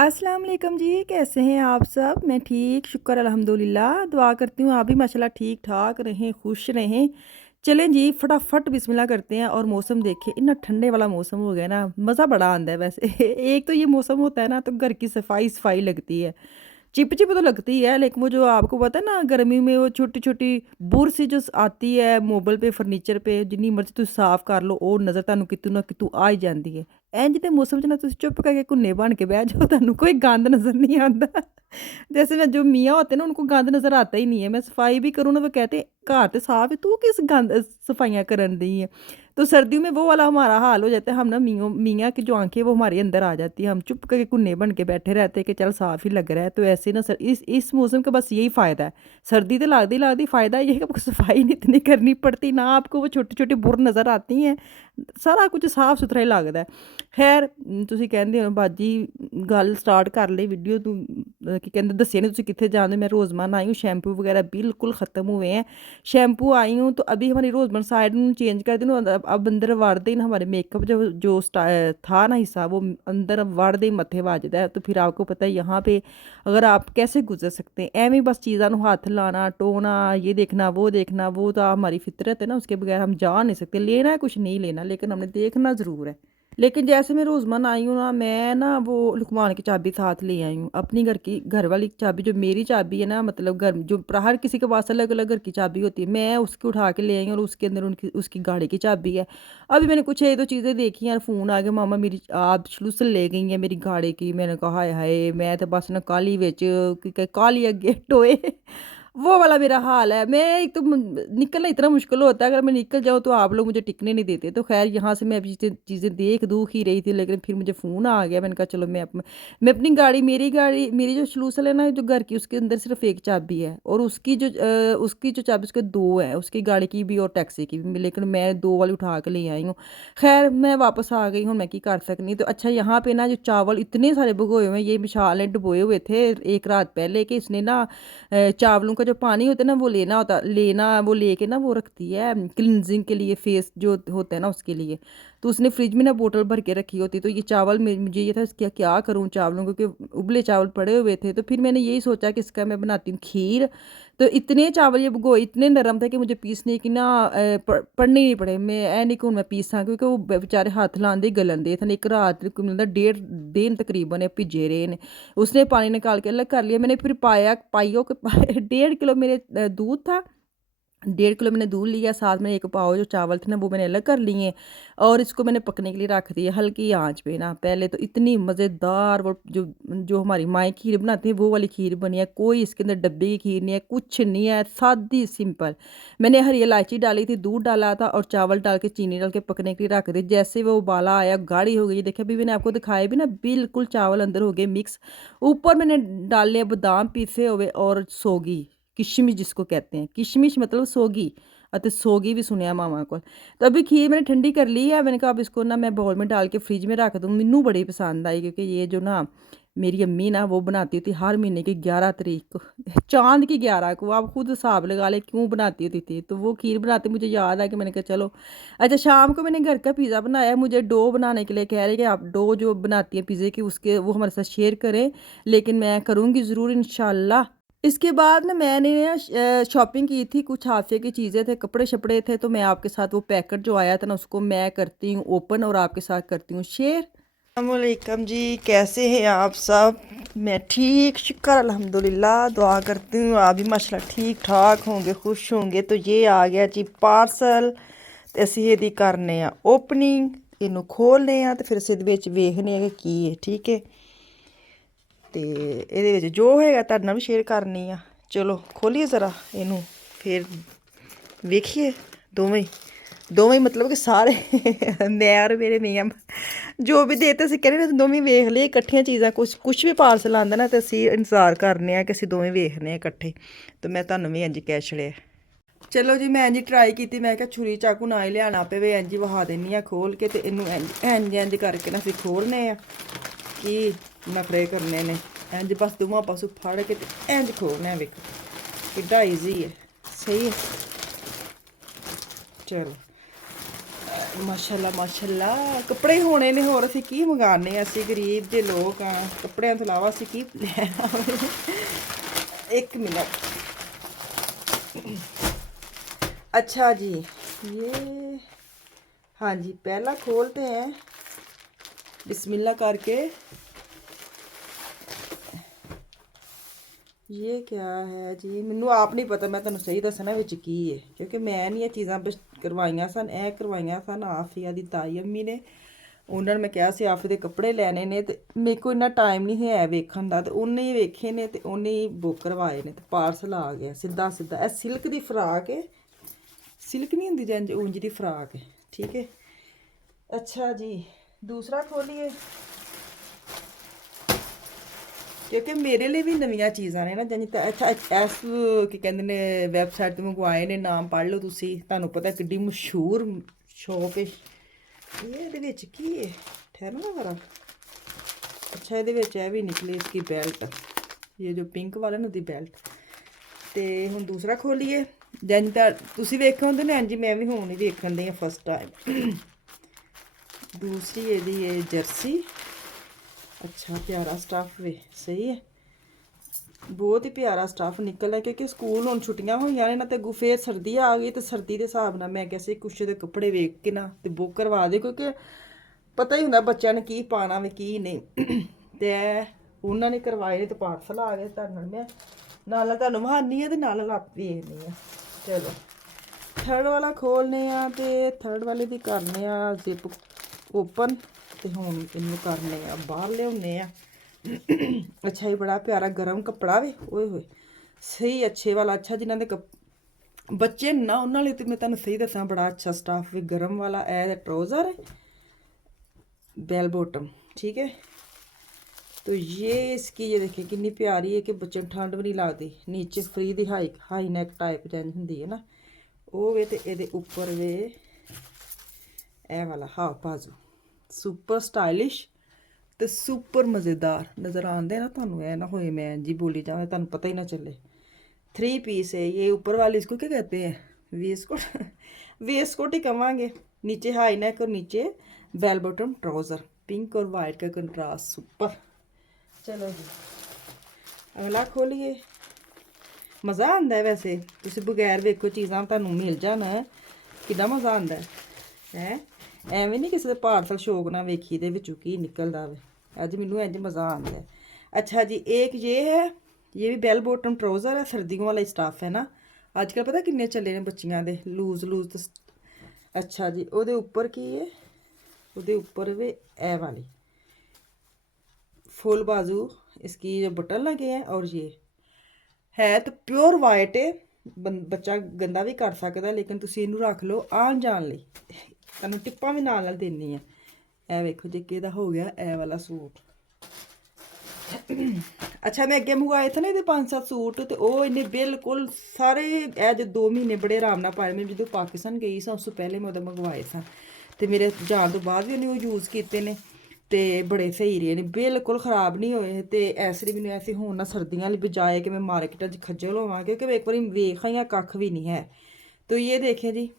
अस्सलाम वालेकुम जी, कैसे हैं आप सब? मैं ठीक, शुक्र अल्हम्दुलिल्लाह। दुआ करती हूँ आप भी माशाल्लाह ठीक-ठाक रहें, खुश रहें। चलें जी, फटाफट बिस्मिल्लाह करते हैं और मौसम देखें, इतना ठंडे वाला मौसम हो गया ना, मज़ा बड़ा आंदा है वैसे। एक तो ये मौसम होता है ना, तो घर की सफाई-सफाई लगती है। चिप-चिप तो लगती है, लेकिन वो जो आपको पता है ना, गर्मी में वो छोटी-छोटी बुर सी जो आती है मोबल पे, फर्नीचर पे, जिन्नी मर्ज़ी तुसीं साफ कर लो, ਉਹ ਨਜ਼ਰ ਤੁਹਾਨੂੰ ਕਿਤੋਂ ਨਾ ਕਿਤੋਂ ਆ ਹੀ ਜਾਂਦੀ ਹੈ। ਇੰਝ ਦੇ ਮੌਸਮ 'ਚ ਨਾ ਤੁਸੀਂ ਚੁੱਪ ਕਰਕੇ ਘੁੰਨੇ ਬਣ के बैठ जाओ, ਤੁਹਾਨੂੰ कोई गंद नज़र नहीं आता। जैसे ना जो मियाँ होते हैं ना, उनको गंद नज़र आता ही नहीं है। मैं सफाई भी करूँ ना, वो कहते घर तो साफ है, तू किस गंद सफाइयाँ करन दी है। तो सर्दियों में वो वाला हमारा हाल हो जाता है। हम ना मियों मियाँ की जो आँखें वो हमारे अंदर आ जाती है। हम चुप करके घुन्ने बन के बैठे रहते हैं कि चल साफ ही लग रहा है। तो ऐसे ना इस मौसम का बस यही फ़ायदा है। सर्दी तो लगदी फ़ायदा ये है कि आपको सफाई नहीं इतनी करनी पड़ती, ना आपको वो छोटी-छोटी बुर नज़र आती हैं। सारा कुछ साफ-सुथरा ही लगदा है। खैर ਤੁਸੀਂ ਕਹਿੰਦੇ ਹੋ ਬਾਜੀ ਗੱਲ ਸਟਾर्ट कर ली वीडियो तू कि कहते दसिया नहीं तुम कितने जाते। मैं रोज़मान आई हूँ, शैम्पू वगैरह बिल्कुल ख़त्म हुए हैं। शैम्पू आई हूँ तो अभी हमारी रोज़मान साइड चेंज कर दी ना, अब अंदर वाड़ते ही ना हमारे मेकअप जो जो था ना हिस्सा, वो अंदर वाड़ते ही मत्थे वाजदा है। तो फिर आपको पता है यहाँ पे अगर आप कैसे गुजर सकते हैं, एवं बस चीज़ों हाथ लाना, टोना, ये देखना, वो तो हमारी फितरत है ना, उसके बगैर हम जा नहीं सकते। लेना है कुछ नहीं लेना, लेकिन हमने देखना ज़रूर है। लेकिन जैसे मैं रोज़मर्रा आई हूँ ना, मैं ना वो लुकमान की चाबी साथ ले आई हूँ। अपनी घर वाली चाबी, जो मेरी चाबी है ना, मतलब घर जो हर किसी के पास अलग-अलग घर की चाबी होती है, मैं उसको उठा के ले आई हूँ और उसके अंदर उनकी उसकी गाड़ी की चाबी है। अभी मैंने कुछ 1-2 चीज़ें देखी हैं और फ़ोन आ गया, मामा मेरी आप सलूसल ले गई हैं मेरी गाड़ी की। मैंने कहा हाय हाय! मैं तो बस ना काहली विच कि काहली अगे टोए। वो वाला मेरा हाल है। मैं एक तो निकलना इतना मुश्किल होता है, अगर मैं निकल जाऊँ तो आप लोग मुझे टिकने नहीं देते। तो ख़ैर यहाँ से मैं अभी चीज़ें देख-दूख ही रही थी, लेकिन फिर मुझे फ़ोन आ गया। मैंने कहा चलो मैं अपनी गाड़ी, मेरी जो सलूसल है ना जो घर की, उसके अंदर सिर्फ़ एक चाबी है और उसकी जो चाबी, उसके 2 हैं, उसकी गाड़ी की भी और टैक्सी की भी, लेकिन मैं 2 वाली उठा के ले आई हूँ। ख़ैर मैं वापस आ गई हूँ, मैं की कर सकनी। तो अच्छा, यहाँ पे ना जो चावल इतने सारे भिगोए हुए हैं, ये विशाल ने डुबोए हुए थे 1 रात पहले, कि इसने ना चावलों का जो पानी होता है ना, वो वो लेके ना वो रखती है क्लींजिंग के लिए, फेस जो होता है ना उसके लिए। तो उसने फ्रिज में ना बोतल भर के रखी होती। तो ये चावल मुझे ये था क्या क्या करूँ चावलों को, क्योंकि उबले चावल पड़े हुए थे। तो फिर मैंने यही सोचा कि इसका मैं बनाती हूँ खीर। तो इतने चावल ये भिगोए, इतने नरम थे कि मुझे पीसने की ना पड़ने ही नहीं पड़े। मैं ऐ नहीं कि हूँ मैं पीसां, क्योंकि वो बेचारे हत्थ लांदे ही गलन दे थे। एक रात को मतलब 1.5 दिन तकरीबन भिजे रहे ने। उसने पानी निकाल के अलग कर लिया। मैंने फिर पाइयों के 1.5 किलो मेरे दूध था। 1.5 किलो मैंने दूध लिया, साथ में 1 पाव जो चावल थे ना, वो मैंने अलग कर लिए और इसको मैंने पकने के लिए रख दिया हल्की आंच पे ना। पहले तो इतनी मज़ेदार वो जो जो हमारी माएँ खीर बनाती हैं, वो वाली खीर बनी है। कोई इसके अंदर डब्बे की खीर नहीं है, कुछ नहीं है, सादी सिंपल। मैंने हरी इलायची डाली थी, दूध डाला था और चावल डाल के, चीनी डाल के पकने के लिए रख दी। जैसे वो उबाला आया, गाढ़ी हो गई, देखिए अभी मैंने आपको दिखाया भी ना, बिल्कुल चावल अंदर हो गए मिक्स। ऊपर मैंने डाले बादाम पीसे हुए और सौगी, किशमिश जिसको कहते हैं, किशमिश मतलब सोगी। सोगी भी सुनया मामा को। तो अभी खीर मैंने ठंडी कर ली है। मैंने कहा अब इसको ना मैं बाउल में डाल के फ्रिज में रख दूँ। मैनू बड़ी पसंद आई, क्योंकि ये जो ना मेरी अम्मी ना वो बनाती होती हर महीने की 11 तारीख को, चाँद की 11 को। आप खुद हिसाब लगा लें क्यों बनाती होती थी। तो वो खीर बनाते मुझे याद है कि मैंने कहा चलो। अच्छा, शाम को मैंने घर का पिज़्ज़ा बनाया। मुझे डो बनाने के लिए कह रहे कि आप डो जो बनाती हैं पिज़्ज़े की, उसके वो हमारे साथ शेयर करें, लेकिन मैं करूँगी ज़रूर इंशाल्लाह। इसके बाद ना मैंने ना शॉपिंग की थी, कुछ हाफ़े की चीज़ें थे, कपड़े-शपड़े थे। तो मैं आपके साथ वो पैकेट जो आया था ना, उसको मैं करती हूँ ओपन और आपके साथ करती हूँ शेयर। अस्सलामुअलैकुम जी, कैसे हैं आप सब? मैं ठीक, शुक्र अल्हम्दुलिल्लाह। दुआ करती हूँ आप भी माशाल्लाह ठीक-ठाक होंगे, खुश होंगे। तो ये आ गया जी पार्सल, ते असीं ਇਹਦੀ करने आ ओपनिंग। ਇਹਨੂੰ खोलने आ ते फिर ਅਸੀਂ ਇਹਦੇ ਵਿੱਚ ਵੇਖਨੇ ਆ ਕਿ ਕੀ ਹੈ, ठीक है। ਤੇ ਇਹਦੇ ਵਿੱਚ ਜੋ ਹੋਏਗਾ ਤੁਹਾਡੇ ਨਾਲ ਵੀ ਸ਼ੇਅਰ ਕਰਨੀ ਆ। ਚਲੋ ਖੋਲੀਏ ਜ਼ਰਾ ਇਹਨੂੰ, ਫਿਰ ਵੇਖੀਏ ਦੋਵੇਂ ਦੋਵੇਂ मतलब कि सारे मैं और मेरे मियाँ जो भी देते ਅਸੀਂ ਕਹਿੰਦੇ ਨੇ ਦੋਵੇਂ ਵੇਖ ਲਈਏ ਇਕੱਠੀਆਂ ਚੀਜ਼ਾਂ। ਕੁਛ ਵੀ ਪਾਰਸਲ ਆਉਂਦਾ ਨਾ, ਤੇ ਅਸੀਂ ਇੰਤਜ਼ਾਰ ਕਰਨੇ ਆ ਕਿ ਅਸੀਂ ਦੋਵੇਂ ਵੇਖਨੇ ਆ ਇਕੱਠੇ। ਤੇ ਮੈਂ ਤੁਹਾਨੂੰ ਵੀ ਇੰਝ ਕਹਿ ਛੜਿਆ। ਚਲੋ ਜੀ, ਮੈਂ ਇੰਝ ਟਰਾਈ ਕੀਤੀ। ਮੈਂ ਕਿਹਾ ਛੁਰੀ ਚਾਕੂ ਨਾ ਹੀ ਲਿਆਉਣਾ ਪਵੇ, ਇੰਝ ਵਹਾ ਦਿੰਦੀ ਆ ਖੋਲ ਕੇ। ਤੇ ਇਹਨੂੰ ਇੰਝ ਕਰਕੇ ਨਾ ਅਸੀਂ ਖੋਲਨੇ ਆ। ਕੀ ਨਖਰੇ ਕਰਨੇ ਨੇ, ਇੰਝ ਬਸ ਦੋਵਾਂ ਪਾਸੋਂ ਫੜ ਕੇ ਤੇ ਇੰਝ ਖੋਲਣਾ। ਵੇਖੋ ਕਿੱਡਾ ਈਜ਼ੀ ਹੈ, ਸਹੀ ਹੈ। ਚਲੋ ਮਾਸ਼ਾਅੱਲਾ ਮਾਸ਼ਾਅੱਲਾ ਕੱਪੜੇ ਹੋਣੇ ਨੇ, ਹੋਰ ਅਸੀਂ ਕੀ ਮੰਗਾਣੇ ਆ, ਅਸੀਂ ਗਰੀਬ ਦੇ ਲੋਕ ਆ, ਕੱਪੜਿਆਂ ਤੋਂ ਇਲਾਵਾ ਅਸੀਂ ਕੀ ਲੈਣਾ ਹੋਵੇ। 1 मिनट। अच्छा जी, ये हाँ जी, पहला खोलते हैं बिस्मिल्लाह करके। ये क्या है जी, मैनू आप नहीं पता, मैं तुहानू सही दसना विच की है, क्योंकि मैं नहीं ये चीज़ां करवाइयां सन, ए करवाइयां सन आफिया दी ताई अम्मी ने। ਉਹਨਾਂ ਨੇ ਮੈਂ ਕਿਹਾ ਸੀ ਆਫੇ ਦੇ ਕੱਪੜੇ ਲੈਣੇ ਨੇ, ਤੇ ਮੇਰੇ ਕੋਲ ਇੰਨਾ ਟਾਈਮ ਨਹੀਂ ਹੈ ਵੇਖਣ ਦਾ, ਤੇ ਉਹਨੇ ਹੀ ਵੇਖੇ ਨੇ ਤੇ ਉਹਨੇ ਹੀ ਬੁੱਕ ਕਰਵਾਏ ਨੇ, ਤੇ ਪਾਰਸਲ ਆ ਗਿਆ ਸਿੱਧਾ ਸਿੱਧਾ। ਇਹ ਸਿਲਕ ਦੀ ਫਰਾਕ ਹੈ, सिल्क नहीं होंगी जंज ऊंज की फ्राक है, ठीक है। अच्छा जी, दूसरा खोलिए, क्योंकि मेरे लिए भी नवीं चीज़ां ने ना जंज। अच्छा इस की कहते ने वैबसाइट तो मंगवाए ने, नाम पढ़ लो तुसी, तुहानू पता किड्डी मशहूर शॉप है। ये की है, ठहरो ना जरा। अच्छा ये भी निकली इसकी बेल्ट, ये जो पिंक वाला ना दी बेल्ट। तो हुण दूसरा खोलिए, जंज तुसी वेखे होंदे ने इंज, मैं भी हुण ही वेखण दी फर्स्ट टाइम। दूसरी ये जर्सी, अच्छा प्यारा स्टफ वे, सही है, बहुत ही प्यारा स्टफ निकलना, क्योंकि स्कूल हुण छुट्टियां होईयां ने ना, ते अगों फिर सर्दी आ गई, तो सर्दी के हिसाब नाल मैं कैसे कुछ दे कपड़े वेख के ना ते बुक करवा दे, क्योंकि पता ही हुंदा बच्चों ने की पाना वे की नहीं। ते उन्होंने करवाए ने, तो पार्सल आ गए, तुहाडे नाल मैं नाल तुहानू वहानी है, ते नाल आप वेखनी है। चलो थर्ड वाला खोलने आ, ते थर्ड वाले भी करने आ जिप ओपन, ते हुण इनू करने आ बाहर लियाउने आ। अच्छा ये बड़ा प्यारा गर्म कपड़ा वे, ओए होए सही अच्छे वाला। अच्छा जिन्होंने बच्चे ना उन्होंने लिए तो मैं तुहानू सही दसा, बड़ा अच्छा स्टाफ वे गर्म वाला। ए ट्राउज़र है बेल बॉटम, ठीक है। तो ये इसकी ये देखिए कितनी प्यारी है, कि बच्चे ठंड भी नहीं लगती। नीचे फ्री दी हाई नैक टाइप जैन होंगी है ना, वो वे, तो ये उपर वे ए वाला हाफ बाजू, सुपर स्टाइलिश तो सुपर मज़ेदार नज़र आते ना तुहानू, ऐ ना होए मैं जी बोली जाए तुहानू पता ही ना चले। 3 पीस है ये, ऊपर वाले इसको क्या कहते हैं, वेस्टकोट वेस्टकोट ही कहेंगे। नीचे हाई नेक और नीचे बेल बॉटम ट्राउज़र, पिंक और वाइट का कंट्रास्ट, सुपर। चलो जी अगला खोलिए। मज़ा आता है वैसे, तुम बगैर वेखो चीज़ां तुहानू मिल जान, कितना मज़ा आता है। एवें नहीं किसी पार्सल शौक ना वेखी दे विचों की निकलदा वे, अज मैनू इंज मज़ा आता है। अच्छा जी एक ये है, ये भी बेल बॉटम ट्राउज़र है, सर्दियों वाला स्टाफ है ना, अजकल पता किन्ने चले ने बच्चियां दे लूज लूज। अच्छा जी ओहदे उपर की है, ओहदे उपर वे ए वाली फुल बाजू, इसकी जो बटन लगे हैं, और ये है तो प्योर वाइट है, बच्चा गंदा भी कर सकता, लेकिन तुसी इनू रख लो आन जान लई, तुहानू टिप्पां भी नाल देनी है। ए वेखो जी किहदा हो गया ए वाला सूट। अच्छा मैं अगे मंगवाए थे ना ये 5-7 सूट, तो वो इन्हें बिल्कुल सारे ए जो 2 महीने बड़े आराम नाल पाए। मैं जो पाकिस्तान गई सा उस तो पहले मैं उहदा मंगवाए सा, तो मेरे जान तो बाद भी उन्हें वो यूज़ किए ने, तो बड़े सही रहे ने, बिल्कुल ख़राब नहीं होए। तो ऐसे मैंने ऐसे होना ना सर्दियों बजाए कि मैं मार्केट खज्जल होवां, क्योंकि एक बार वेख आई कख भी नहीं है। तो ये देखें जी,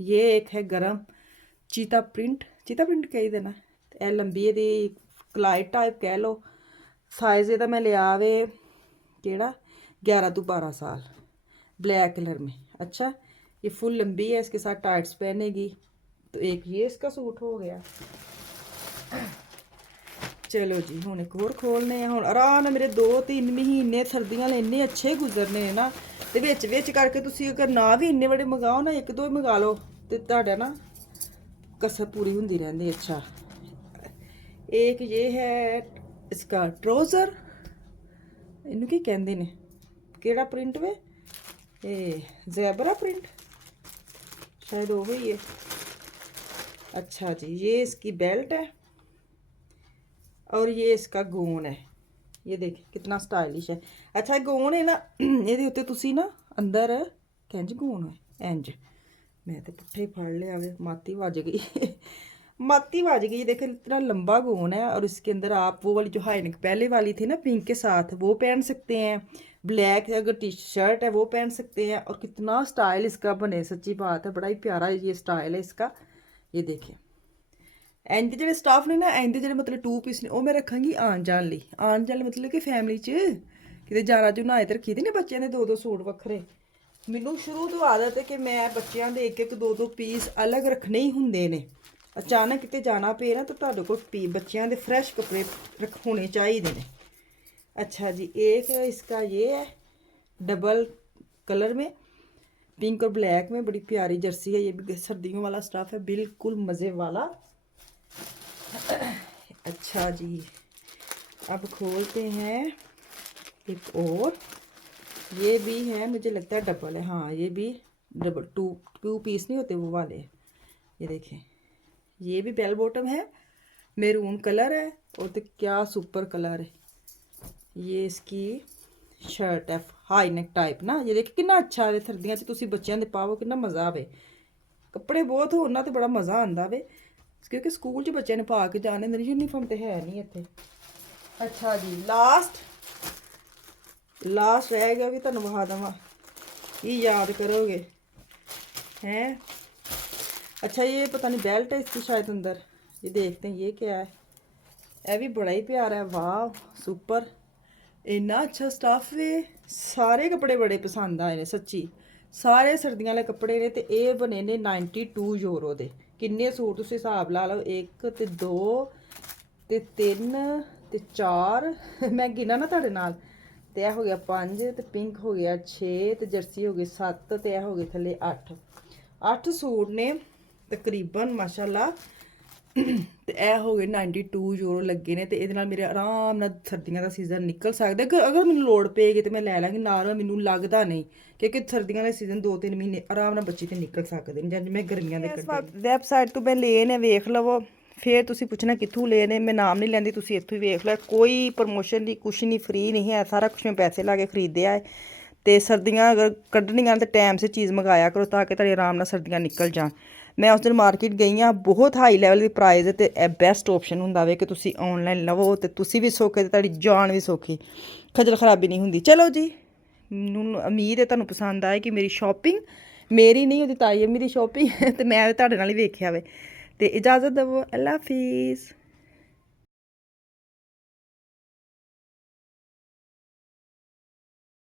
ये एक है गरम चीता प्रिंट कही देना, ए लंबी दी कलाई टाइप कह लो। साइज़ ये मैं लिया वे केड़ा 11 to 12 साल, ब्लैक कलर में। अच्छा ये फुल लंबी है, इसके साथ टाइट्स पहनेगी। तो एक ये इसका सूट हो गया। चलो जी हुण एक होर खोलने हैं। हुण आराम मेरे 2-3 महीने सर्दियां वाले इन्ने अच्छे गुजरने ना, ते विच विच करके तुसी अगर ना भी इन्ने बड़े मंगाओ ना, 1-2 मंगा लो, तो तुहाडा ना कसर पूरी होंदी रहंदी। अच्छा एक ये है इसका ट्राउज़र, इनू की कहंदे ने, केड़ा प्रिंट वे, ये ज़ेबरा प्रिंट शायद वो ही है। अच्छा जी ये इसकी बेल्ट है, और ये इसका गोन है, ये देखिए कितना स्टाइलिश है। अच्छा गोन है ना, ये उत्ते तुसी ना अंदर कैंज गोन है इंज, मैं तो पुट्ठे ही फड़ लिया, माती वज गई माती वज गई। देखो इतना लंबा गोन है, और इसके अंदर आप वो वाली जो हाई नेक पहले वाली थी ना पिंक के साथ, वो पहन सकते हैं। ब्लैक अगर टी शर्ट है वो पहन सकते हैं। और कितना स्टाइल इसका बने, सच्ची बात है, बड़ा ही प्यारा ये स्टाइल है इसका। ये देखिए ਇੰਜ ਦੇ ਜਿਹੜੇ ਸਟਾਫ ਨੇ ਨਾ ਇੰਜ ਦੇ ਜਿਹੜੇ ਮਤਲਬ 2 ਪੀਸ ਨੇ ਉਹ ਮੈਂ ਰੱਖਾਂਗੀ ਆਉਣ ਜਾਣ ਲਈ ਮਤਲਬ ਕਿ ਫੈਮਿਲੀ 'ਚ ਕਿਤੇ ਜਾਣਾ ਜੁਨਾ ਤੇ ਰੱਖੀ ਦੇ ਨੇ ਬੱਚਿਆਂ ਦੇ 2-2 ਸੂਟ ਵੱਖਰੇ। ਮੈਨੂੰ ਸ਼ੁਰੂ ਤੋਂ ਆਦਤ ਹੈ ਕਿ ਮੈਂ ਬੱਚਿਆਂ ਦੇ 1-1 2-2 ਪੀਸ ਅਲੱਗ ਰੱਖਣੇ ਹੀ ਹੁੰਦੇ ਨੇ। ਅਚਾਨਕ ਕਿਤੇ ਜਾਣਾ ਪਏ ਨਾ ਤਾਂ ਤੁਹਾਡੇ ਕੋਲ ਬੱਚਿਆਂ ਦੇ फ्रेश कपड़े होने चाहिए ने। अच्छा जी, एक इसका ये है डबल कलर में, पिंक और ब्लैक में, बड़ी प्यारी जर्सी है। ये भी सर्दियों वाला स्टफ है, बिल्कुल मज़े वाला। अच्छा जी, अब खोलते हैं एक और। ये भी है, मुझे लगता है डबल है, हाँ ये भी डबल टू पीस नहीं होते वो वाले। ये देखें, ये भी बेल बॉटम है, मैरून कलर है और तो क्या सुपर कलर है। ये इसकी शर्ट है हाई नेक टाइप ना। ये देखिए कितना अच्छा है, सर्दियों च तुसी बच्चों दे पाओ कितना मज़ा आवे। कपड़े बहुत होना तो बड़ा मज़ा आंदा वे, क्योंकि स्कूल च बच्चे ने पा के जाने होंदे, यूनीफॉर्म तो है नहीं इत्थे। अच्छा जी, लास्ट रह गया भी तुहानूं विखा देवां, ये याद करोगे हैं। अच्छा, ये पता नहीं बेल्ट है इसकी शायद अंदर, ये देखते हैं ये क्या है। यह भी बड़ा ही प्यारा है, वाह सुपर, इन्ना अच्छा स्टफ है। सारे कपड़े बड़े पसंद आए ने सच्ची, सारे सर्दियां वाले कपड़े ने। ते ये बने ने 92 यूरो दे। किन्ने सूट तुसीं हिसाब ला लो, 1 ते 2 ते 3 ते 4 मैं गिना ना तुहाडे नाल, ते यह हो गया 5 ते पिंक हो गया 6 ते जर्सी हो गई 7 ते यह हो गए थल्ले 8 सूट ने तकरीबन माशाल्लाह। ਤੇ ਇਹ ਹੋ ਗਏ 92 ਯੂਰੋ ਲੱਗੇ ਨੇ। ਤੇ ਇਹਦੇ ਨਾਲ ਮੇਰੇ ਆਰਾਮ ਨਾਲ ਸਰਦੀਆਂ ਦਾ ਸੀਜ਼ਨ ਨਿਕਲ ਸਕਦਾ। ਅਗਰ ਮੈਨੂੰ ਲੋੜ ਪਏਗੀ ਤੇ ਮੈਂ ਲੈ ਲਾਂਗੀ, ਨਾਲ ਮੈਨੂੰ ਲੱਗਦਾ ਨਹੀਂ, ਕਿਉਂਕਿ ਸਰਦੀਆਂ ਦਾ ਸੀਜ਼ਨ 2-3 ਮਹੀਨੇ ਆਰਾਮ ਨਾਲ ਬੱਚੇ ਤੇ ਨਿਕਲ ਸਕਦੇ ਨੇ, ਜਾਂ ਜਿਵੇਂ ਗਰਮੀਆਂ ਦੇ ਕੱਢੇ। ਵੈਬਸਾਈਟ ਤੋਂ ਮੈਂ ਲਏ ਨੇ, ਵੇਖ ਲਵੋ। ਫਿਰ ਤੁਸੀਂ ਪੁੱਛਣਾ ਕਿੱਥੋਂ ਲਏ ਨੇ, ਮੈਂ ਨਾਮ ਨਹੀਂ ਲੈਂਦੀ, ਤੁਸੀਂ ਇੱਥੋਂ ਹੀ ਵੇਖ ਲਓ। ਕੋਈ ਪ੍ਰਮੋਸ਼ਨ ਦੀ ਕੁਛ ਨਹੀਂ, ਫ੍ਰੀ ਨਹੀਂ ਹੈ, ਸਾਰਾ ਕੁਛ ਮੈਂ ਪੈਸੇ ਲਾ ਕੇ ਖਰੀਦਿਆ ਹੈ। ਤੇ ਸਰਦੀਆਂ ਅਗਰ ਕੱਢਣੀਆਂ ਤਾਂ ਟਾਈਮ ਸੇ ਚੀਜ਼ ਮੰਗਾਇਆ ਕਰੋ, ਤਾਂ ਕਿ ਤੁਹਾਡੇ ਆਰਾਮ ਨਾਲ ਸਰਦੀਆਂ ਨਿਕਲ ਜਾਣ। ਮੈਂ ਉਸ ਦਿਨ ਮਾਰਕੀਟ ਗਈ ਹਾਂ, ਬਹੁਤ ਹਾਈ ਲੈਵਲ ਦੀ ਪ੍ਰਾਈਜ਼ ਤੇ ਇਹ ਬੈਸਟ ਆਪਸ਼ਨ ਹੁੰਦਾ ਵੇ ਕਿ ਤੁਸੀਂ ਆਨਲਾਈਨ ਲਵੋ ਤੇ ਤੁਸੀਂ ਵੀ ਸੌਖੇ ਤੇ ਤੁਹਾਡੀ ਜਾਨ ਵੀ ਸੌਖੀ, ਖੱਜਲ ਖਰਾਬੀ ਨਹੀਂ ਹੁੰਦੀ। ਚਲੋ ਜੀ, ਮੈਨੂੰ ਉਮੀਦ ਹੈ ਤੁਹਾਨੂੰ ਪਸੰਦ ਆਏ ਕਿ ਮੇਰੀ ਸ਼ਾਪਿੰਗ, ਮੇਰੀ ਨਹੀਂ ਉਹਦੀ ਤਾਈ ਅੰਮੀ ਦੀ ਸ਼ਾਪਿੰਗ, ਤੇ ਮੈਂ ਤੁਹਾਡੇ ਨਾਲ ਹੀ ਵੇਖਿਆ ਵੇ। ਤੇ ਇਜਾਜ਼ਤ ਦੇਵੋ, ਅੱਲਾ ਹਾਫਿਜ਼।